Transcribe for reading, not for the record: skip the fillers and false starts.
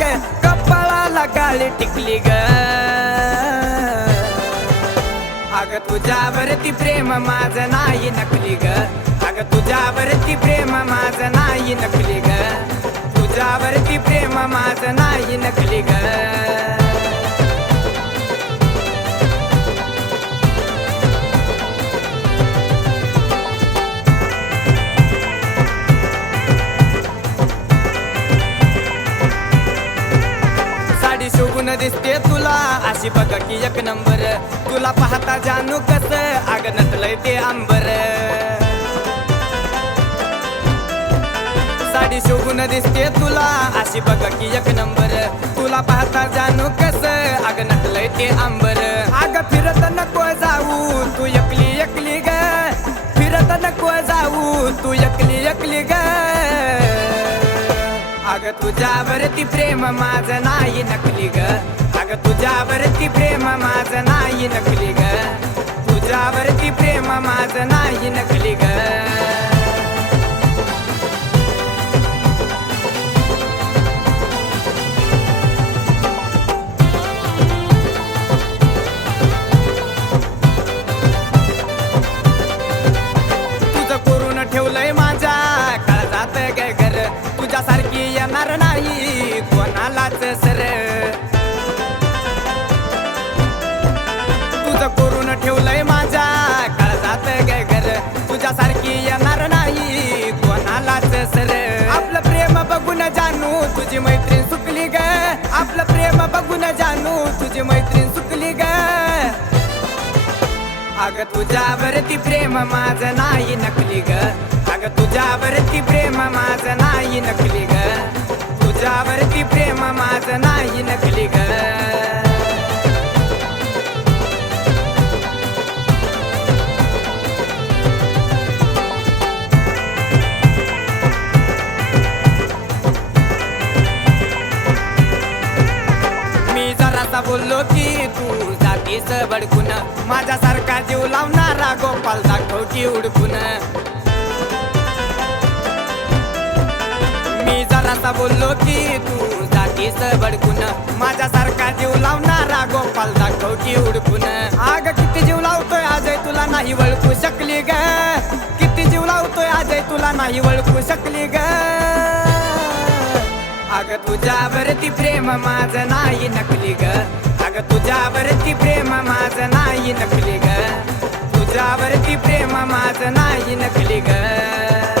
ग कपाळाला काळी टिकली ग अग तुझ्यावरती प्रेम माझं नाही नकली ग अग तुझ्यावरती प्रेम माझं नाही नकली ग तुझ्यावरती प्रेम माझं नाही नकली ग साडी शोभून दिसते तुला अशी बघ की एक नंबर तुला पाहता जानू कस अग नटलंय ते अंबर साडी शोभून दिसते तुला अशी बघ की एक नंबर तुला पाहता जानू कस अग नटलंय ते अंबर अग फिरत नको जाऊ तू एकली एकली ग फिरत नको जाऊ तू एकली एकली ग अग तुझ्यावरती प्रेम माझं नाही नकली ग अग तुझ्यावरती प्रेम माझं नाही नकली ग तुझ्यावरती प्रेम माझं नाही नकली ग तुझं करून ठेवलंय माझ्या काळजात ग घर तुझ्यासारखी येणार नाही कोणालाच सर तुझं करून ठेवलंय माझ्या काळजात ग घर तुझ्यासारखी येणार नाही कोणालाच सर आपलं प्रेम बघून जानू तुझी मैत्रीण सुकली ग आपलं प्रेम बघून जानू तुझी मैत्रीण सुकली ग अग तुझ्यावरती प्रेम माझं नाही नकली ग अग तुझ्यावरती प्रेम माझं नाही नकली ग तुझ्यावरती प्रेम माझं नाही नकली ग मी जरासा बोललो की तू जातीस बडकून माझ्यासारखा जीव लावणारा गोपाल दाखव की उडकून मी जरासा बोललो की तू जातीस बडकून माझ्यासारखा जीव लावणारा गोपाल दाखव की उडकून आग किती जीव लावतोय अजय तुला नाही वळखू शकली ग किती जीव लावतोय अजय तुला नाही वळखू शकली ग अग तुझ्यावरती प्रेम माझं नाही नकली ग अग तुझ्यावरती प्रेम माझं नाही नकली ग तुझ्यावरती प्रेम माझं नाही नकली ग